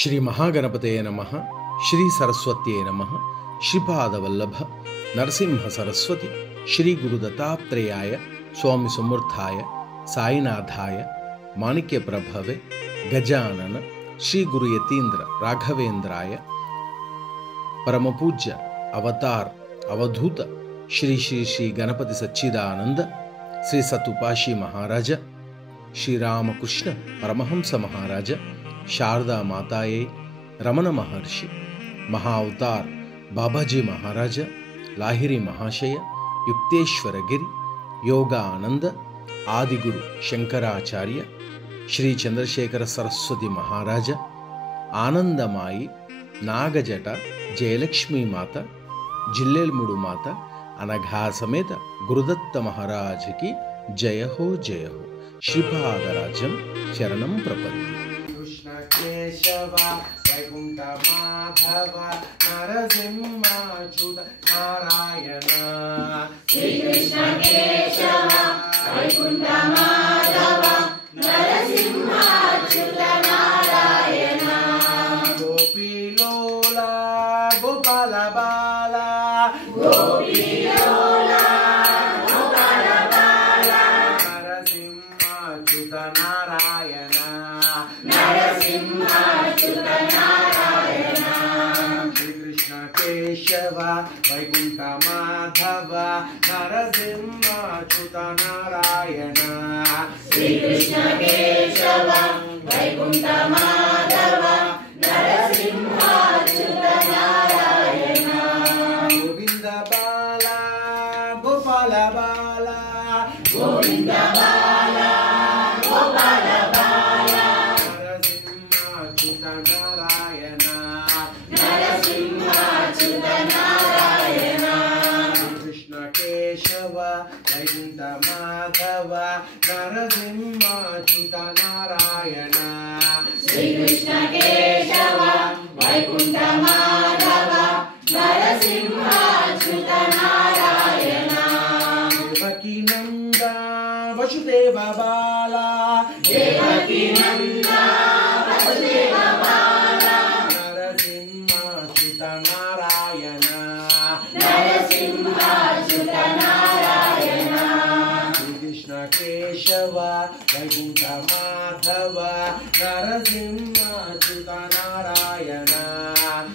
श्री महागणपतये नमः। श्री सरस्वत्यै नमः। श्रीपादवल्लभ नरसिंह सरस्वती श्री गुरुदत्तात्रेयाय स्वामी समर्थाय साईनाथाय माणिक्य प्रभवे गजानन श्री गुरु यतीन्द्र राघवेंद्राय परमपूज्य अवतार अवधूत श्री श्री श्री गणपति सच्चिदानंद श्री सतुपाशी महाराज श्री रामकृष्ण परमहंस महाराज शारदा माताये रमण महर्षि महाअवतार बाबाजी महाराज लाहिरी महाशय युक्तेश्वर गिरि योगानंद आदिगुरु शंकराचार्य श्री चंद्रशेखर सरस्वती महाराज आनंदमाई नागजट जयलक्ष्मी माता जिल्लेलमूडु माता अनघा समेत गुरुदत्त महाराज की जय हो श्रीपादराजं शरणं प्रपद्ये। केशव वैकुंठ माधव नरसिंहाच्युत नारायण श्री कृष्ण केशव वैकुंठ माधव नरसिंहाच्युत नारायण गोपीलोला गोपाल बाला गोपीलोला गोपाल बाला नरसिंहाच्युत नारायण नरसिंहाच्युत नारायण श्री कृष्ण केशव वैकुंठ माधव नरसिंहाच्युत नारायण श्री कृष्ण केशव वैकुंठ माधव नरसिंहाच्युत नारायण गोविंद बाला गोपाल बाला गोविंद बाला गोपाल बाला नरसिंहाच्युत नारायण नरसिंहाच्युत नारायण कृष्ण केशव वैकुंठ माधव नरसिंहाच्युत नारायण श्री कृष्ण केशव वैकुंठ माधव नरसिंहाच्युत नारायण देवकी नंदा वसुदेव बाला देवकी नंदा वसुदेव बाला नरसिंहाच्युत नारायण नरसिंहाच्युत नारायण कृष्ण केशव वैकुंठ माधव नरसिंहाच्युत नारायण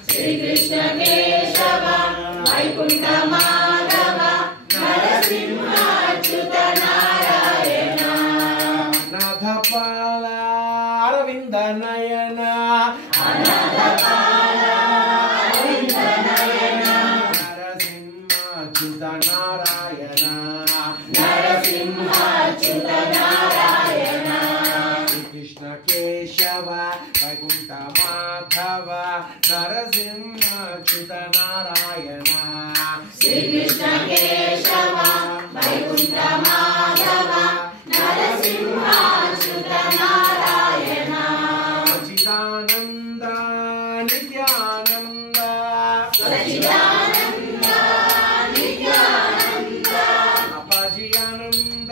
श्री कृष्ण केशव वैकुंठ माधव नरसिंहाच्युत नारायण नाथपाल अरविंद नयन अनाथपाल अरविंद नयन नरसिंहाच्युत नारायण नरसिंहाच्युत नारायण कृष्ण केशव वैकुंठ माधव नरसिंहाच्युत नारायण श्री कृष्ण केशव वैकुंठ माधव नरसिंहाच्युत नारायण सच्चिदानंद नित्यानंद सच्चिदानंद नित्यानंद अपाजी आनंद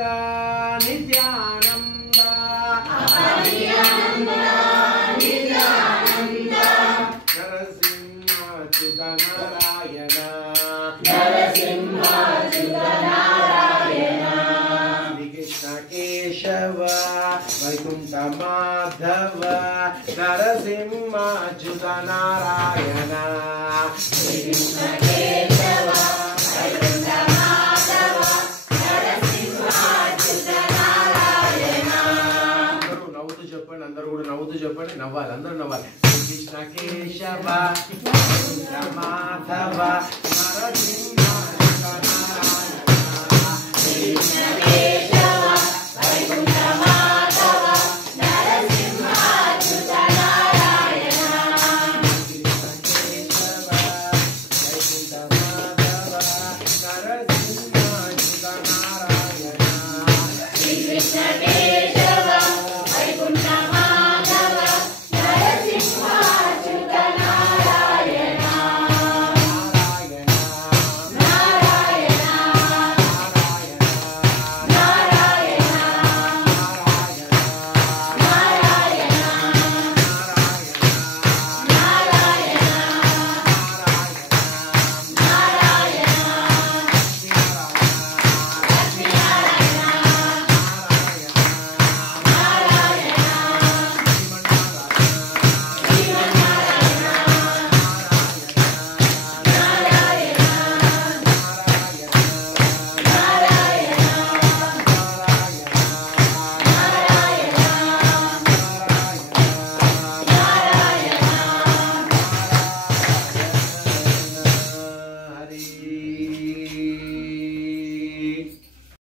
नित्यानंद अपार्यानंद नित्यानंद नरसिंहाच्युत नारायण नरसिंहाच्युत नारायण श्री कृष्ण केशव वैकुंठ माधव नरसिंहाच्युत नारायण श्री कृष्ण केशव वैकुंठ माधव नरसिंहाच्युत नारायण అందరూ నవ్వుతూ చెప్పండి, అందరూ కూడా నవ్వుతూ చెప్పండి, నవ్వాలి, అందరూ నవ్వాలి. శ్రీ కృష్ణ కేశవ వైకుంఠ మాధవ నరసింహ